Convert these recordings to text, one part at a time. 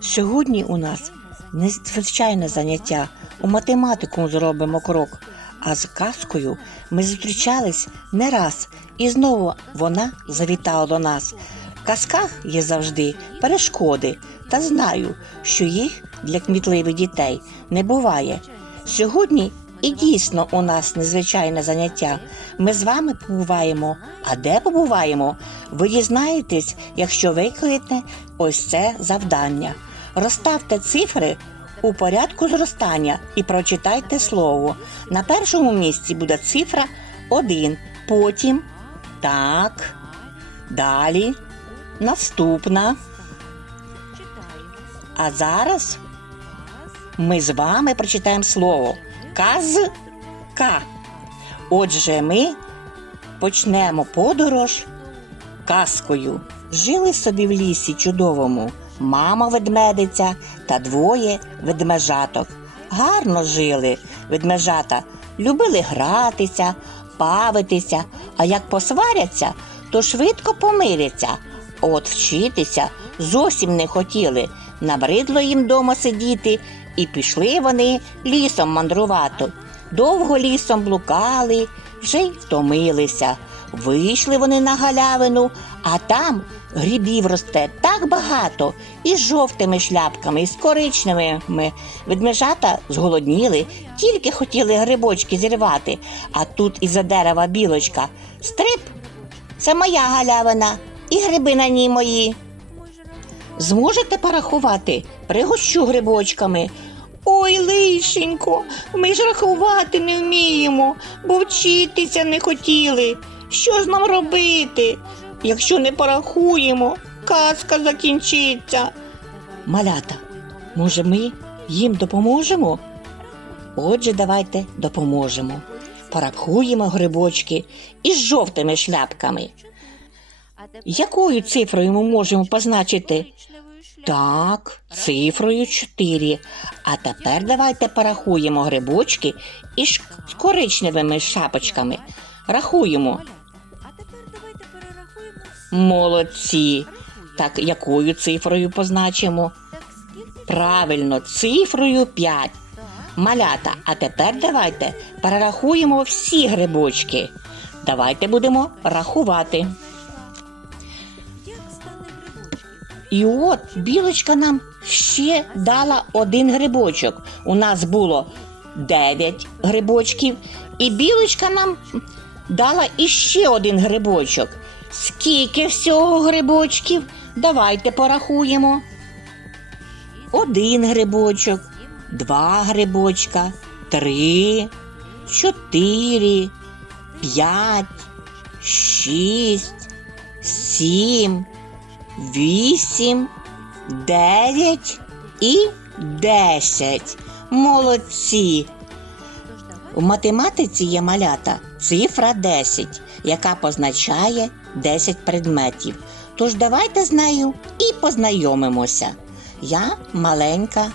Сьогодні у нас незвичайне заняття. У математику зробимо крок. А з казкою ми зустрічались не раз, і знову вона завітала до нас. В казках є завжди перешкоди, та знаю, що їх для кмітливих дітей не буває. Сьогодні і дійсно у нас незвичайне заняття. Ми з вами побуваємо. А де побуваємо? Ви дізнаєтесь, якщо виконаєте ось це завдання. Розставте цифри у порядку зростання і прочитайте слово. На першому місці буде цифра 1, потім так, далі, наступна. А зараз ми з вами прочитаємо слово казка. Отже, ми почнемо подорож казкою. Жили собі в лісі чудовому мама ведмедиця та двоє ведмежаток. Гарно жили ведмежата, любили гратися, бавитися, а як посваряться, то швидко помиряться. От вчитися зовсім не хотіли. Набридло їм дома сидіти, і пішли вони лісом мандрувати. Довго лісом блукали, вже й втомилися. Вийшли вони на галявину, а там грибів росте так багато, і з жовтими шляпками, і з коричневими. Ведмежата зголодніли, тільки хотіли грибочки зірвати, а тут із-за дерева білочка. Стрип, це моя галявина, і гриби на ній мої. Зможете порахувати? Пригощу грибочками. Ой, лишенько, ми ж рахувати не вміємо, бо вчитися не хотіли. Що ж нам робити? Якщо не порахуємо, казка закінчиться. Малята, може, ми їм допоможемо? Отже, давайте допоможемо. Порахуємо грибочки із жовтими шляпками. Якою цифрою ми можемо позначити? Так, цифрою 4. А тепер давайте порахуємо грибочки із коричневими шапочками. Рахуємо. Молодці. Так, якою цифрою позначимо? Правильно, цифрою 5. Малята, а тепер давайте перерахуємо всі грибочки. Давайте будемо рахувати. І от білочка нам ще дала один грибочок. У нас було 9 грибочків, і білочка нам дала іще один грибочок. Скільки всього грибочків? Давайте порахуємо. Один грибочок, два грибочка, три, чотири, п'ять, шість, сім, вісім, дев'ять і десять. Молодці! У математиці є малята цифра 10, яка позначає 10 предметів. Тож давайте з нею і познайомимося. Я маленька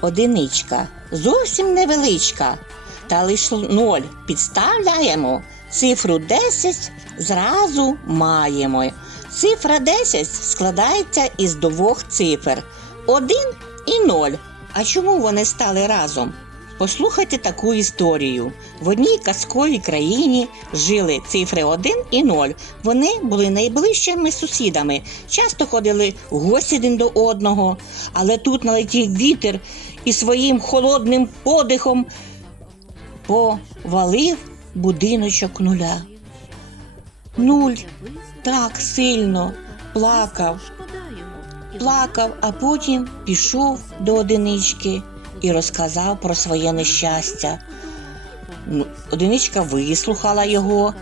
одиничка, зовсім невеличка. Та лише 0 підставляємо, цифру 10 зразу маємо. Цифра 10 складається із двох цифр 1 і 0. А чому вони стали разом? Послухайте таку історію. В одній казковій країні жили цифри 1 і 0. Вони були найближчими сусідами, часто ходили в гості один до одного, але тут налетів вітер і своїм холодним подихом повалив будиночок нуля. Нуль так сильно плакав, плакав, а потім пішов до одинички і розказав про своє нещастя. Ну, Одиничка вислухала його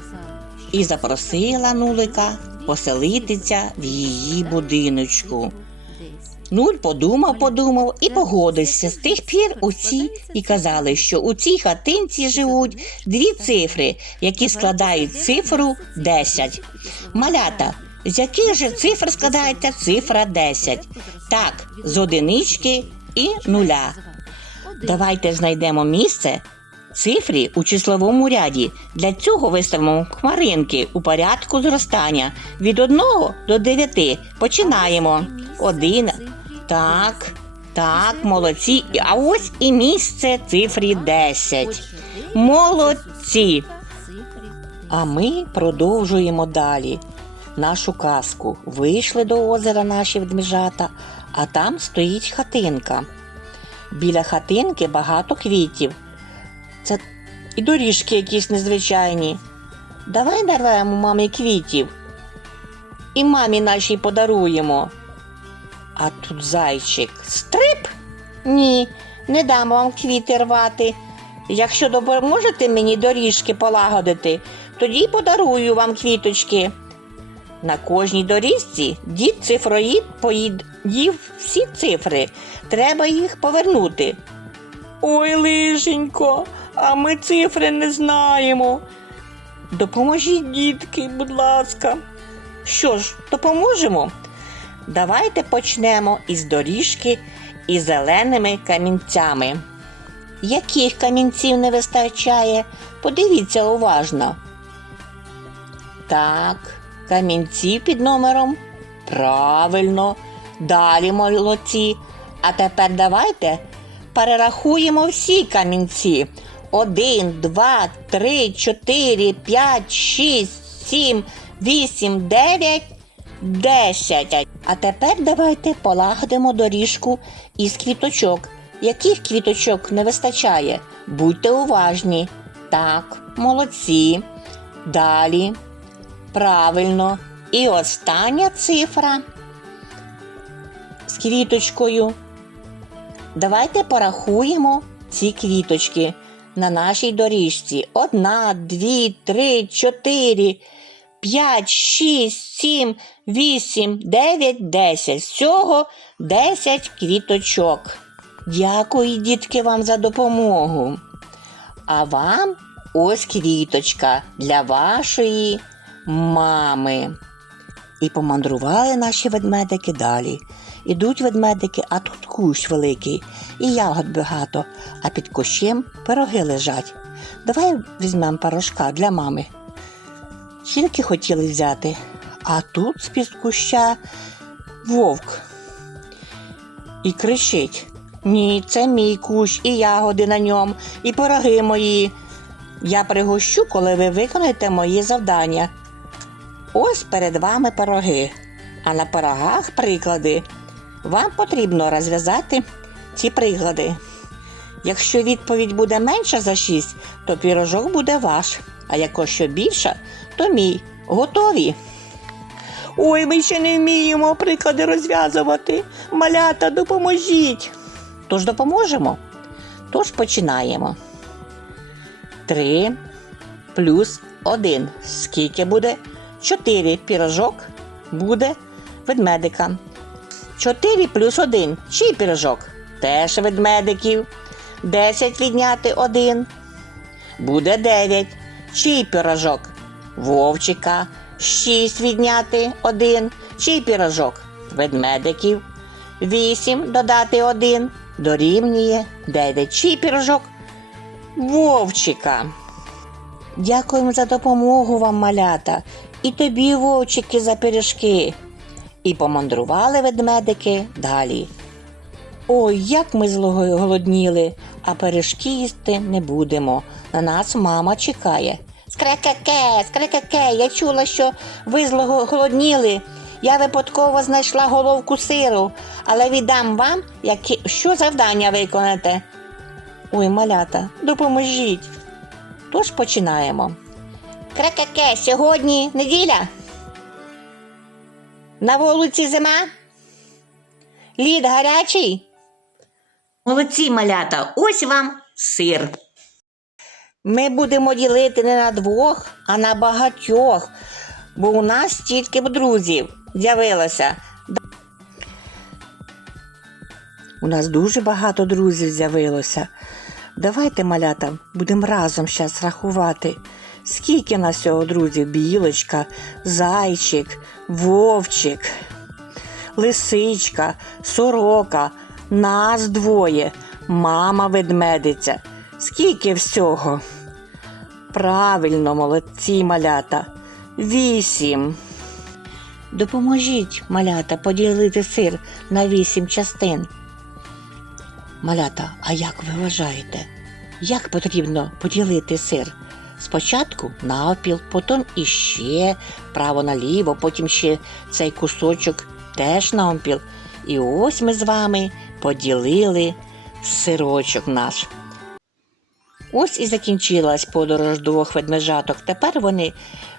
і запросила нулика поселитися в її будиночку. Нуль подумав, подумав і погодився. З тих пір усі і казали, що у цій хатинці живуть дві цифри, які складають цифру 10. Малята, з яких же цифр складається цифра 10? Так, з одинички і нуля. Давайте знайдемо місце цифрі у числовому ряді. Для цього виставимо хмаринки у порядку зростання від 1 до 9. Починаємо. 1, Так, так, молодці. А ось і місце цифрі 10. Молодці. А ми продовжуємо далі нашу казку. Вийшли до озера наші ведмежата, а там стоїть хатинка. Біля хатинки багато квітів. Це і доріжки якісь незвичайні. Давай нарвемо мамі квітів. І мамі нашій подаруємо. А тут зайчик. Стрип? Ні, не дам вам квіти рвати. Якщо допоможете мені доріжки полагодити, тоді подарую вам квіточки. На кожній доріжці дід цифроїд поїдів всі цифри. Треба їх повернути. Ой, лишенько, а ми цифри не знаємо. Допоможіть, дітки, будь ласка. Що ж, допоможемо? Давайте почнемо із доріжки із зеленими камінцями. Яких камінців не вистачає? Подивіться уважно. Так, камінці під номером. Правильно. Далі молодці. А тепер давайте перерахуємо всі камінці. Один, два, три, чотири, п'ять, шість, сім, вісім, дев'ять, десять. А тепер давайте полагодимо доріжку із квіточок. Яких квіточок не вистачає? Будьте уважні. Так, молодці. Далі. Правильно. І остання цифра з квіточкою. Давайте порахуємо ці квіточки на нашій доріжці. Одна, дві, три, чотири, п'ять, шість, сім, вісім, дев'ять, десять. Всього десять квіточок. Дякую, дітки, вам за допомогу. А вам ось квіточка для вашої мами. І помандрували наші ведмедики далі. Ідуть ведмедики, а тут кущ великий, і ягод багато, а під кущем пироги лежать. Давай візьмемо пирожка для мами. Тільки хотіли взяти, а тут з-під куща вовк. І кричить: Ні, це мій кущ, і ягоди на ньому, і пироги мої. Я пригощу, коли ви виконаєте мої завдання. Ось перед вами пироги, а на пирогах приклади. Вам потрібно розв'язати ці приклади. Якщо відповідь буде менша за 6, то пірожок буде ваш, а якщо більша, то мій. Готові? Ой, ми ще не вміємо приклади розв'язувати. Малята, допоможіть. Тож допоможемо. Тож починаємо. Три плюс один. Скільки буде? Чотири пірожок буде ведмедика. Чотири плюс один. Чий пірожок? Теж ведмедиків. Десять відняти один. Буде дев'ять. Чий пірожок? Вовчика. Шість відняти один. Чий пірожок? Ведмедиків. Вісім додати один. Дорівнює дев'ять. Чий пірожок? Вовчика. Дякуємо за допомогу вам, малята, і тобі, вовчики, за пиріжки. І помандрували ведмедики далі. Ой, як ми зголодніли, а пиріжки їсти не будемо. На нас мама чекає. Скрекаке, скрекаке, я чула, що ви зголодніли. Я випадково знайшла головку сиру, але віддам вам, які... що завдання виконаєте. Ой, малята, допоможіть. Тож починаємо. Крекаке, сьогодні неділя. На вулиці зима. Лід гарячий. Молодці малята, ось вам сир. Ми будемо ділити не на двох, а на багатьох, бо у нас стільки друзів з'явилося. У нас дуже багато друзів з'явилося. Давайте, малята, будемо разом зараз рахувати. Скільки нас всього друзів? Білочка, зайчик, вовчик, лисичка, сорока, нас двоє, мама ведмедиця. Скільки всього? Правильно, молодці малята. Вісім. Допоможіть, малята, поділити сир на вісім частин. Малята, а як ви вважаєте, як потрібно поділити сир? Спочатку навпіл, потім іще право наліво, потім ще цей кусочок теж навпіл. І ось ми з вами поділили сирочок наш. Ось і закінчилась подорож двох ведмежаток. Тепер вони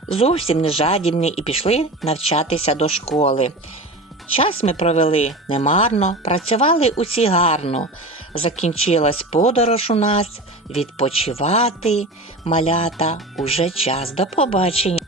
зовсім не жадібні і пішли навчатися до школи. Час ми провели немарно, працювали усі гарно. Закінчилась подорож у нас, відпочивати, малята, уже час до побачення.